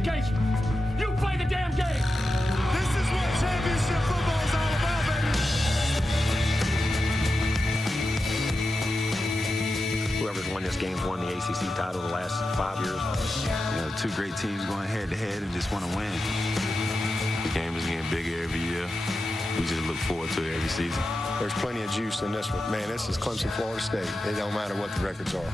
vacation. You play the damn game. This is what championship football is all about, baby. Whoever's won this game's won the ACC title the last 5 years. You know, two great teams going head-to-head and just want to win. The game is getting bigger every year. We just look forward to it every season. There's plenty of juice in this one. Man, this is Clemson, Florida State. It don't matter what the records are.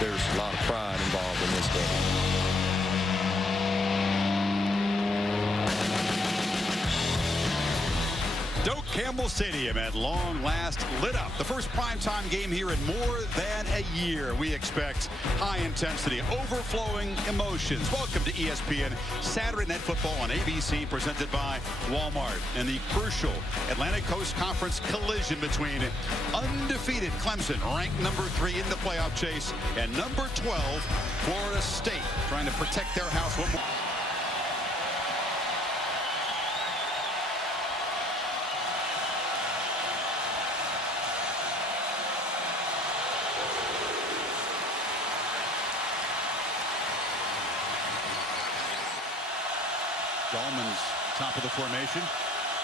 There's a lot of pride involved in this game. Doak Campbell Stadium at long last lit up. The first primetime game here in more than a year. We expect high intensity, overflowing emotions. Welcome to ESPN Saturday Night Football on ABC, presented by Walmart. And the crucial Atlantic Coast Conference collision between undefeated Clemson, ranked number 3 in the playoff chase, and number 12, Florida State, trying to protect their house one more. Dahlman's top of the formation.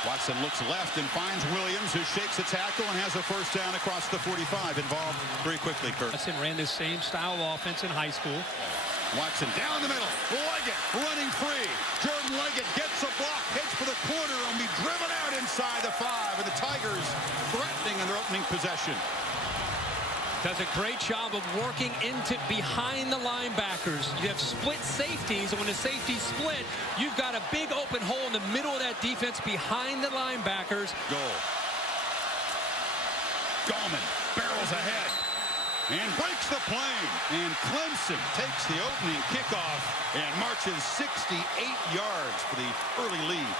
Watson looks left and finds Williams, who shakes a tackle and has a first down across the 45. Involved very quickly, Kirk. Watson ran this same style of offense in high school. Watson down the middle. Leggett running free. Jordan Leggett gets a block, heads for the corner, and be driven out inside the 5. And the Tigers threatening in their opening possession. Does a great job of working into behind the linebackers. You have split safeties, and when the safeties split, you've got a big open hole in the middle of that defense behind the linebackers. Goal. Gallman barrels ahead and breaks the plane. And Clemson takes the opening kickoff and marches 68 yards for the early lead.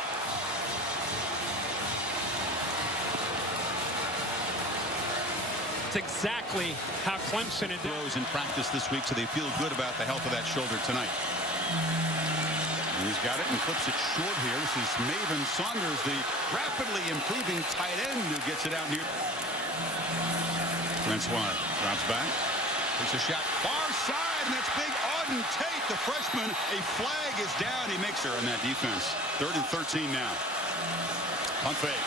It's exactly how Clemson throws in practice this week, so they feel good about the health of that shoulder tonight. And he's got it and clips it short here. This is Maven Saunders, the rapidly improving tight end, who gets it out near. Francois drops back, takes a shot far side, and that's big Auden Tate, the freshman. A flag is down. He makes her in that defense. 3rd and 13 now. Punt fake.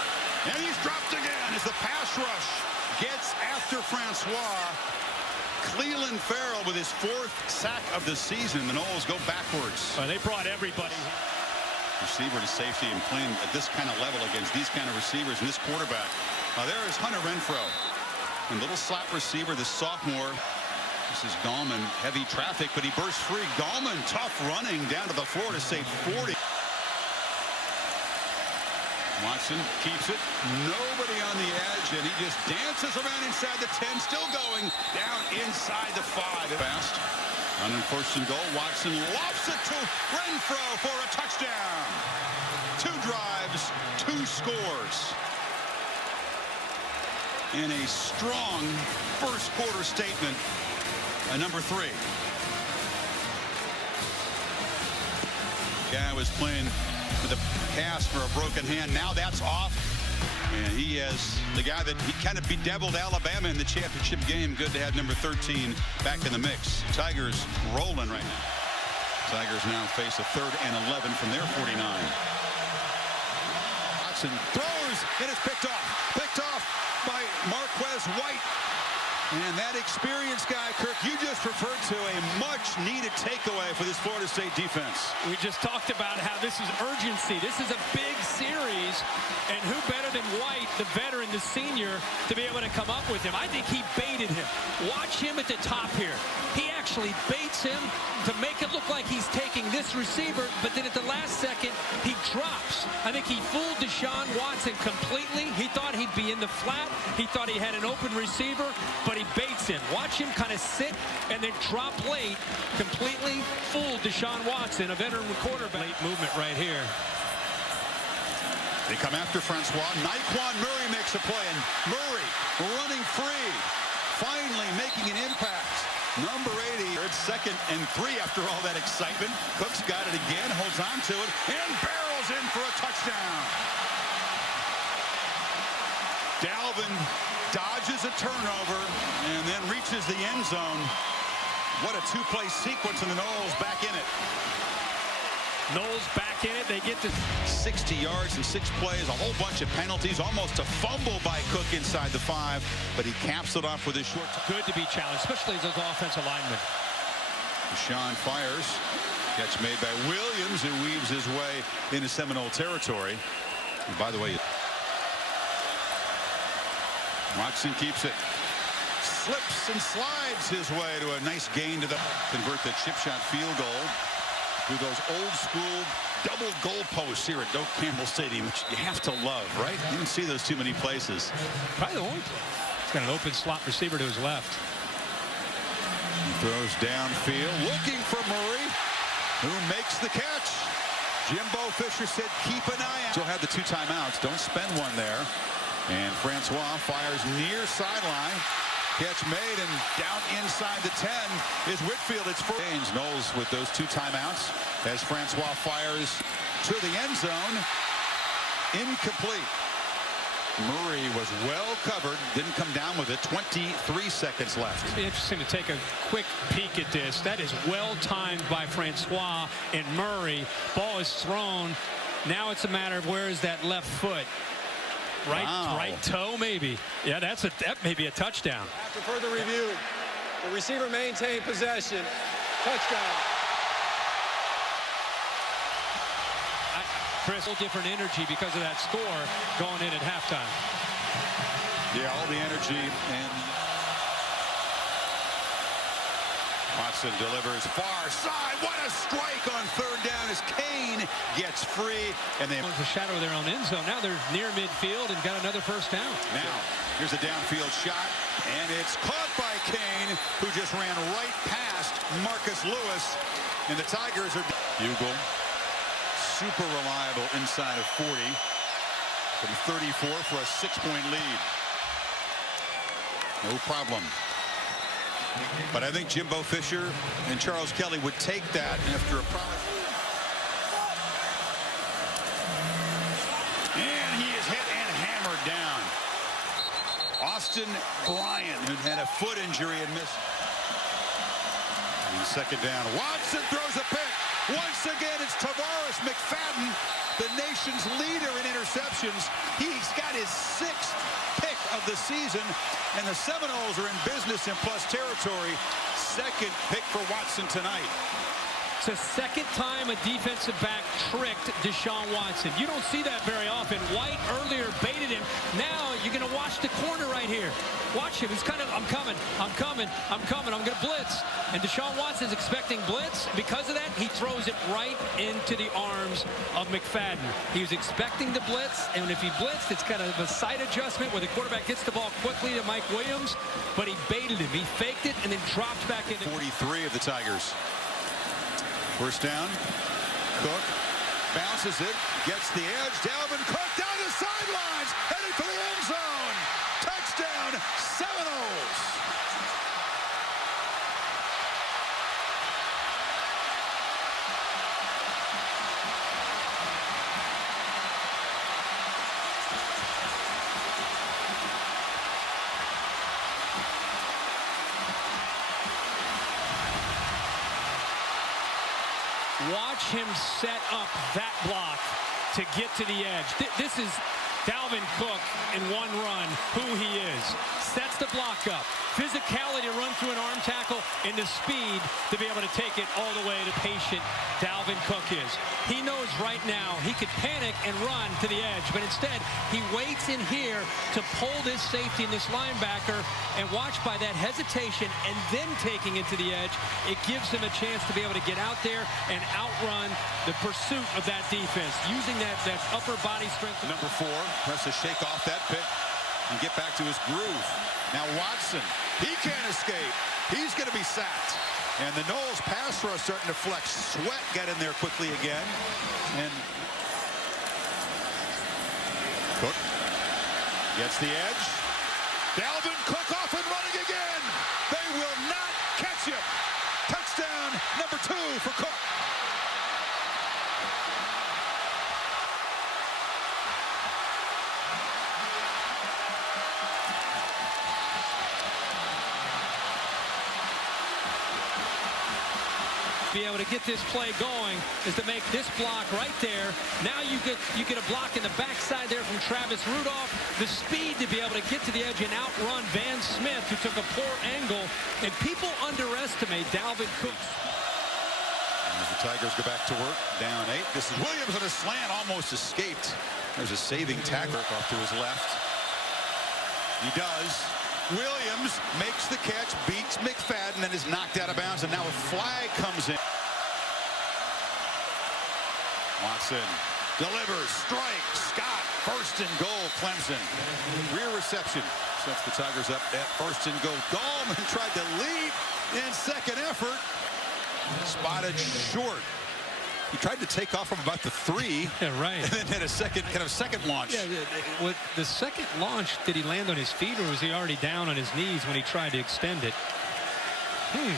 And he's dropped again as the pass rush gets after Francois. Cleveland Farrell with his 4th sack of the season. The Noles go backwards. They brought everybody. Receiver to safety and playing at this kind of level against these kind of receivers and this quarterback. There is Hunter Renfro. And little slot receiver, the sophomore. This is Gallman. Heavy traffic, but he bursts free. Gallman, tough running down to the floor to save 40. Watson keeps it. Nobody on the edge, and he just dances around inside the 10, still going down inside the 5. Fast. Running 1st and goal. Watson lofts it to Renfro for a touchdown. 2 drives, 2 scores. In a strong first quarter statement, number 3. Guy was playing with a cast for a broken hand. Now that's off. And he has the guy that he kind of bedeviled Alabama in the championship game. Good to have number 13 back in the mix. Tigers rolling right now. Tigers now face a 3rd and 11 from their 49. Watson throws, and it's picked off. Picked off by Marquez White. And that experienced guy, Kirk, you just referred to a much-needed takeaway for this Florida State defense. We just talked about how this is urgency. This is a big series, and who better than White, the veteran, the senior, to be able to come up with him? I think he baited him. Watch him at the top here. He actually baits him to make it look like he's taking this receiver, but then at the last second, he drops. I think he fooled Deshaun Watson completely. He thought he'd be in the flat. He thought he had an open receiver, but he baits him. Watch him kind of sit and then drop late. Completely fooled Deshaun Watson, a veteran quarterback. Late movement right here. They come after Francois. Naquan Murray makes a play, and Murray running free, finally making an impact. Number 80. It's 2nd and 3 after all that excitement. Cook's got it again, holds on to it, and barrels in for a touchdown. Dalvin dodges a turnover and then reaches the end zone. What a two-play sequence, and the Noles back in it. Knowles back in it. They get to 60 yards in 6 plays, a whole bunch of penalties, almost a fumble by Cook inside the 5, but he caps it off with his short. good to be challenged, especially as those offensive linemen. Deshaun fires. Catch made by Williams, who weaves his way into Seminole territory. And by the way, Watson keeps it. Slips and slides his way to a nice gain to the convert the chip shot field goal through those old school double goalposts here at Doak Campbell Stadium, which you have to love, right? You don't see those too many places. Probably the only place. He's got an open slot receiver to his left. He throws downfield, looking for Murray, who makes the catch. Jimbo Fisher said, keep an eye out. Still had the 2 timeouts. Don't spend one there. And Francois fires near sideline. Catch made, and down inside the 10 is Whitfield. It's for Knowles with those 2 timeouts as Francois fires to the end zone. Incomplete. Murray was well covered, didn't come down with it. 23 seconds left. It'd be interesting to take a quick peek at this. That is well timed by Francois and Murray. Ball is thrown. Now it's a matter of where is that left foot. Right toe, maybe. Yeah, that may be a touchdown. After further review, the receiver maintained possession. Touchdown. Chris, a different energy because of that score going in at halftime. Yeah, all the energy, and Watson delivers far side. What a strike on 3rd down as Kane gets free, and they the shadow of their own end zone. Now they're near midfield and got another 1st down. Now here's a downfield shot, and it's caught by Kane, who just ran right past Marcus Lewis, and the Tigers are Bugle. Super reliable inside of 40 from 34 for a 6-point lead. No problem. But I think Jimbo Fisher and Charles Kelly would take that after a promise. And he is hit and hammered down. Austin Bryant, who had a foot injury and missed. And 2nd down. Watson throws a pick. Once again, it's Tavares McFadden, the nation's leader in interceptions. He's got his 6th pick of the season, and the Seminoles are in business in plus territory. 2nd pick for Watson tonight. It's the 2nd time a defensive back tricked Deshaun Watson. You don't see that very often. White earlier baited him. Now you're going to watch the corner right here. Watch him. He's kind of, I'm coming. I'm going to blitz. And Deshaun Watson's expecting blitz. Because of that, he throws it right into the arms of McFadden. He was expecting the blitz, and if he blitzed, it's kind of a side adjustment where the quarterback gets the ball quickly to Mike Williams, but he baited him. He faked it and then dropped back into 43 of the Tigers. 1st down. Cook bounces it, gets the edge. Dalvin Cook down the sidelines, heading for the end zone. Touchdown, Seminoles. Watch him set up that block to get to the edge. This is Dalvin Cook in one run, who he is. Sets the block up. Physicality to run through an arm tackle, and the speed to be able to take it all the way to patient Dalvin Cook is. He knows right now he could panic and run to the edge, but instead he waits in here to pull this safety and this linebacker, and watch by that hesitation and then taking it to the edge, it gives him a chance to be able to get out there and outrun the pursuit of that defense, using that upper body strength. Number 4 has to shake off that pick and get back to his groove. Now Watson, he can't escape. He's going to be sacked. And the Noles pass rush starting to flex. Sweat got in there quickly again. And Cook gets the edge. Dalvin Cook off and running again. They will not catch number 2 for Cook. Be able to get this play going is to make this block right there. Now you get a block in the backside there from Travis Rudolph. The speed to be able to get to the edge and outrun Van Smith, who took a poor angle. And people underestimate Dalvin Cook. As the Tigers go back to work, down 8. This is Williams on a slant, almost escaped. There's a saving tackle off to his left. He does. Williams makes the catch, beats McFadden, and is knocked out of bounds, and now a flag comes in. Watson delivers, strike, Scott, 1st and goal, Clemson. Rear reception sets the Tigers up at 1st and goal. Gallman tried to lead in 2nd effort. Spotted short. He tried to take off from about the 3. Yeah, right. And then had a second launch. Yeah, with the second launch, did he land on his feet, or was he already down on his knees when he tried to extend it? He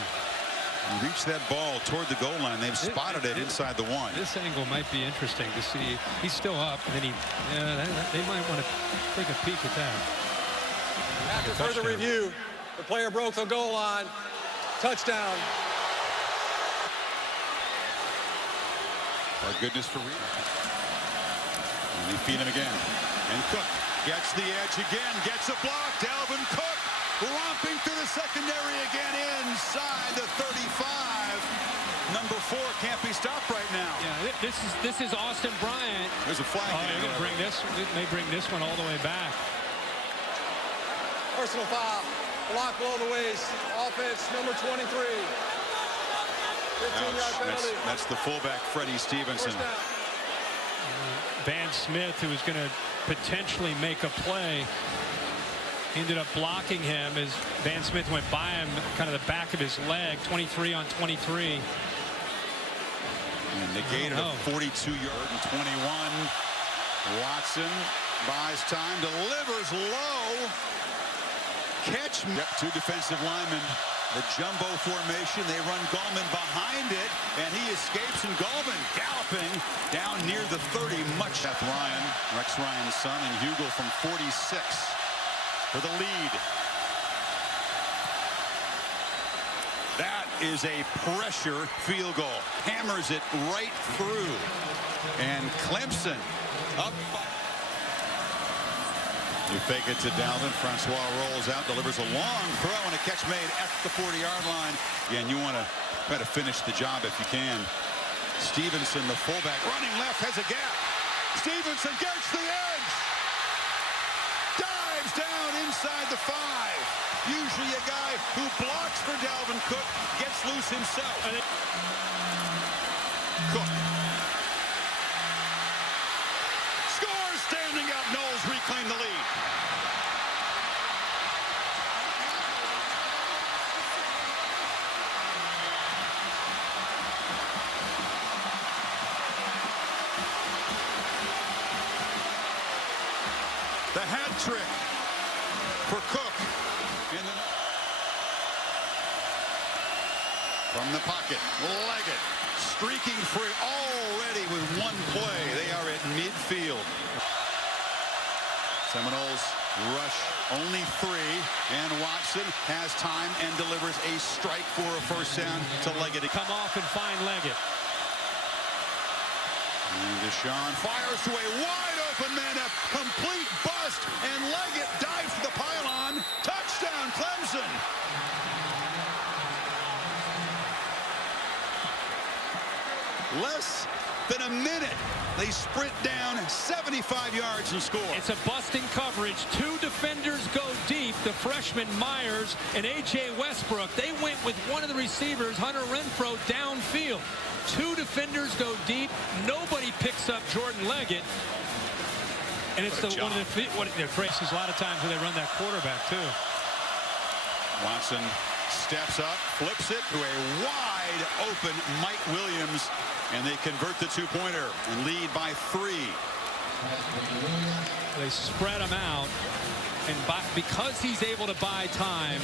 reached that ball toward the goal line. They've spotted it inside the 1. This angle might be interesting to see. He's still up, and then they might want to take a peek at that. After further review, the player broke the goal line. Touchdown. Our goodness for Reed. And they feed him again. And Cook gets the edge again, gets a block. Dalvin Cook romping through the secondary again inside the 35. Number 4 can't be stopped right now. Yeah, this is Austin Bryant. There's a flag. They're going to bring this. They may bring this one all the way back. Personal foul. Block below the waist. Offense number 23. 15-yard penalty. That's the fullback, Freddie Stevenson. Van Smith, who was going to potentially make a play, ended up blocking him as Van Smith went by him, kind of the back of his leg. 23 on 23. And negated a 42-yard and 21. Watson buys time, delivers low. Catch. Yep, 2 defensive linemen. The jumbo formation, they run Gallman behind it, and he escapes, and Gallman galloping down near the 30. Much Seth Ryan, Rex Ryan's son, and Hugel from 46 for the lead. That is a pressure field goal. Hammers it right through. And Clemson up by... You fake it to Dalvin. Francois rolls out, delivers a long throw, and a catch made at the 40-yard line. Again, you want to try to finish the job if you can. Stevenson, the fullback, running left, has a gap. Stevenson gets the edge. Dives down inside the 5. Usually a guy who blocks for Dalvin Cook gets loose himself. Cook. Scores, standing up. Knowles reclaim the lead. The hat trick for Cook. From the pocket, Leggett streaking free already with 1 play. They are at midfield. Seminoles rush only 3, and Watson has time and delivers a strike for a 1st down to Leggett. Come off and find Leggett. And Deshaun fires to a wide open man, a complete bust, and Leggett dives for the pylon. Touchdown, Clemson. Less than a minute, they sprint down 75 yards and score. It's a busting coverage. 2 defenders go deep. The freshman Myers and A.J. Westbrook. They went with one of the receivers, Hunter Renfro, downfield. 2 defenders go deep. Nobody picks up Jordan Leggett. And it's one of the phrases a lot of times when they run that quarterback too. Watson steps up, flips it to a wide open Mike Williams, and they convert the 2-pointer and lead by 3. They spread him out, and because he's able to buy time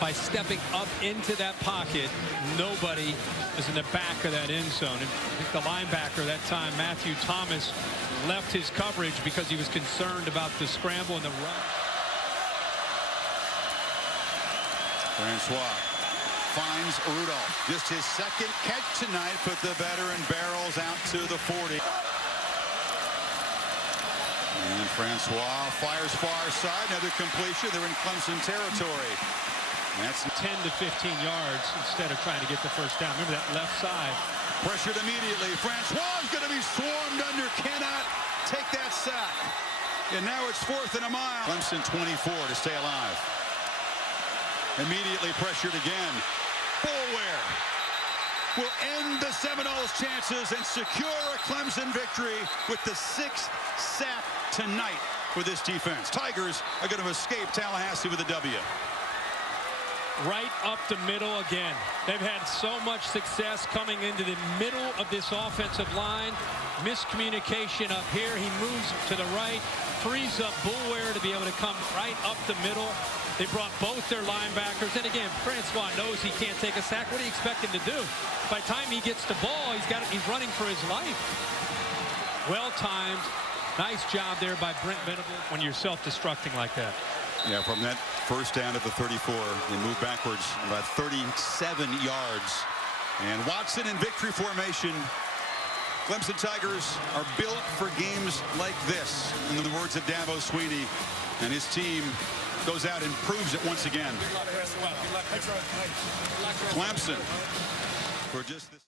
by stepping up into that pocket, nobody is in the back of that end zone. And I think the linebacker that time, Matthew Thomas, left his coverage because he was concerned about the scramble and the run. Francois finds Rudolph. Just his second catch tonight, put the veteran barrels out to the 40. And Francois fires far side, another completion. They're in Clemson territory. That's 10 to 15 yards instead of trying to get the first down. Remember that left side. Pressured immediately. Francois is going to be swarmed under. Cannot take that sack. And now it's 4th and a mile. Clemson 24 to stay alive. Immediately pressured again. Boulware will end the Seminoles' chances and secure a Clemson victory with the 6th sack tonight for this defense. Tigers are going to escape Tallahassee with a W. Right up the middle again. They've had so much success coming into the middle of this offensive line. Miscommunication up here. He moves to the right, frees up Boulware to be able to come right up the middle. They brought both their linebackers. And again, Francois knows he can't take a sack. What do you expect him to do? By the time he gets the ball, he's running for his life. Well timed. Nice job there by Brent Venable when you're self-destructing like that. Yeah, from that first down at the 34, they move backwards about 37 yards. And Watson in victory formation. Clemson Tigers are built for games like this, in the words of Dabo Sweeney. And his team goes out and proves it once again. Clemson for just this.